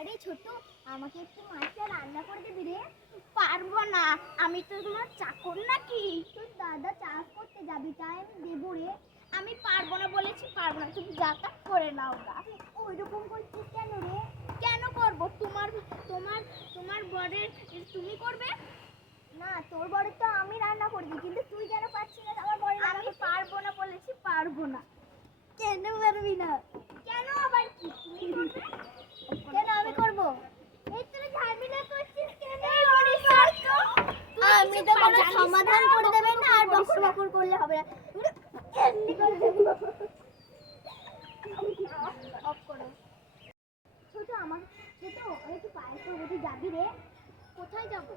আরে ছোট, আমাকে একটু মাছটা রান্না করে দিবি রে। পারবো না, আমি তো তোমার চাকর নাকি? তোর দাদা চাষ করতে যাবি, তাই আমি দেবো রে। আমি পারবো না বলেছি, পারবো না, তুমি যাতায়াত করে নাও না। ওই রকম করছিস কেন রে? কেন করবো? তোমার তোমার তোমার বরের তুমি করবে না? তোর বরের তো আমি রান্না করবি, কিন্তু তুই কেন পারছিস না আমার বরের? আমি পারবো না বলেছি, পারবো না। কেন পারবি না? কেন আবার কি তুমি করবে? কেন আমি করব? এই তুই ঝামেলা করছিস কেন? আমি তো কোনো সমাধান করে দেবেন না, আর বকর বকর করলে হবে না। এমনি করে দেবো। অফ করো। ছোট, আমার ছোট, আমি একটু পায়েস করবো, তুই যাবি রে? কোথায় যাবো?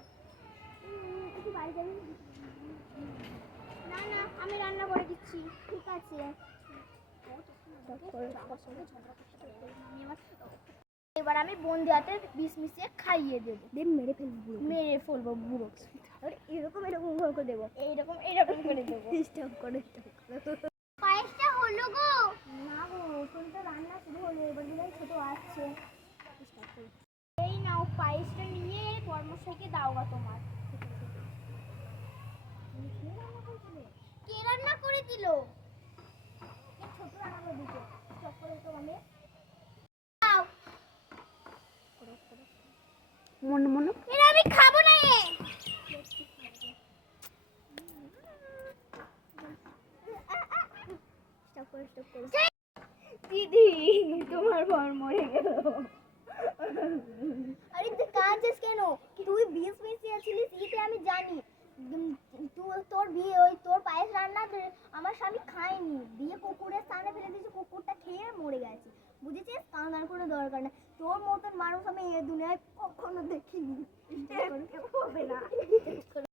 একটু বাড়ি যাবি? না না, আমি রান্না করে দিচ্ছি। ঠিক আছে। এবার আমি বন্দি হাতে বিষ মিশিয়ে খাইয়ে দেবো। মেরে ফেলবো বুড়ো। এরকম করে দেবো, এইরকম করে দেবো। স্টপ করে পায়েসটা হলো গো। না গো, এখন তো রান্না শুরু হলো, এবার দিলাই ছোট আসছে। এই নাও পায়েসটা নিয়ে কর্মশাইকে দাও গা তোমার। কে রান্না করে দিল? ছোট রান্না করে দিচ্ছে। স্টপ করে তো আমি মনে মনে এরা আমি খাবো না। দিদি, তোমার বর মরে গেল। আরে তুই কাঁদছিস কেন? তুই বিষ মিশিয়েছিলিস, ইতে আমি জানি। তোর বিয়ে ওই তোর পায়েস রান্না আমার স্বামী খায়নি, দিয়ে কুকুরের স্থানে ফেলে দিয়েছে, কুকুরটা খেয়ে মরে গেছে। বুঝেছিস? কান্নার কোনো দরকার নেই। তোর মতন মানুষ আমি এই দুনিয়ায় কখনো দেখিনি। হবে না।